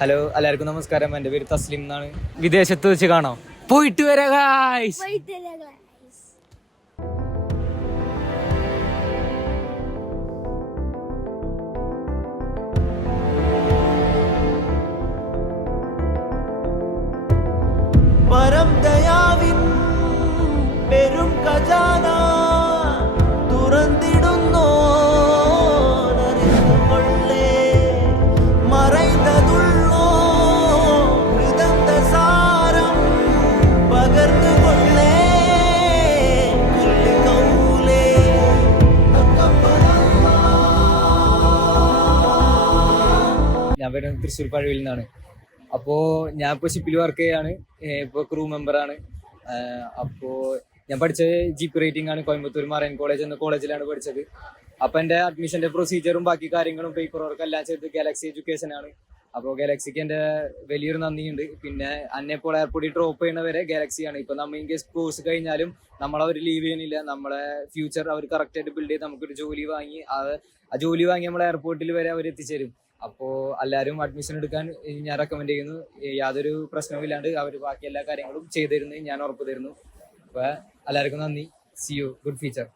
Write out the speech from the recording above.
Hello, എല്ലാവർക്കും നമസ്കാരം. എൻ്റെ പേര് തസ്ലിം എന്നാണ്. വിദേശത്ത് വെച്ച് കാണാം. പോയിട്ട് വരാ ഗായ്സ്. പരം ദയാവിൻ പെരും ഖജാന തുറന്നിടുന്നോ അറിഞ്ഞുകൊള്ളേ മറൈതതുള്ളോ ഹൃദന്ത സാരം പകർന്നുകൊള്ളേ കൗലേ ഞാൻ വരുന്നത് തൃശ്ശൂർ പഴവിൽ നിന്നാണ്. അപ്പോൾ ഞാൻ ഇപ്പോൾ ഷിപ്പിൽ വർക്ക് ചെയ്യാണ്. ഇപ്പോൾ ക്രൂ മെമ്പറാണ്. അപ്പോൾ ഞാൻ പഠിച്ചത് ജീപ്പ് റേറ്റിംഗ് ആണ്. കോയമ്പത്തൂർ മറൈൻ കോളേജ് എന്ന കോളേജിലാണ് പഠിച്ചത്. അപ്പോൾ എൻ്റെ അഡ്മിഷൻ്റെ പ്രൊസീജിയറും ബാക്കി കാര്യങ്ങളും പേപ്പർ വർക്ക് എല്ലാം ചെയ്തത് ഗാലക്സി എഡ്യൂക്കേഷൻ ആണ്. അപ്പോൾ ഗാലക്സിക്ക് എൻ്റെ വലിയൊരു നന്ദിയുണ്ട്. പിന്നെ എന്നെപ്പോൾ എയർപോർട്ടിൽ ഡ്രോപ്പ് ചെയ്യുന്നവരെ ഗാലക്സിയാണ്. ഇപ്പോൾ നമ്മൾ ഇൻ കേസ് കോഴ്സ് കഴിഞ്ഞാലും നമ്മളവർ ലീവ് ചെയ്യുന്നില്ല. നമ്മളെ ഫ്യൂച്ചർ അവർ കറക്റ്റായിട്ട് ബിൽഡ് ചെയ്ത് നമുക്കൊരു ജോലി വാങ്ങി ആ ജോലി വാങ്ങി നമ്മളെ എയർപോർട്ടിൽ വരെ അവർ എത്തിച്ചേരും. അപ്പോൾ എല്ലാവരും അഡ്മിഷൻ എടുക്കാൻ ഞാൻ റെക്കമെൻഡ് ചെയ്യുന്നു. യാതൊരു പ്രശ്നവും ഇല്ലാണ്ട് അവർ ബാക്കി എല്ലാ കാര്യങ്ങളും ചെയ്തു തരുന്നത് ഞാൻ ഉറപ്പ് തരുന്നു. അപ്പോൾ എല്ലാവർക്കും നന്ദി. See you. Good future.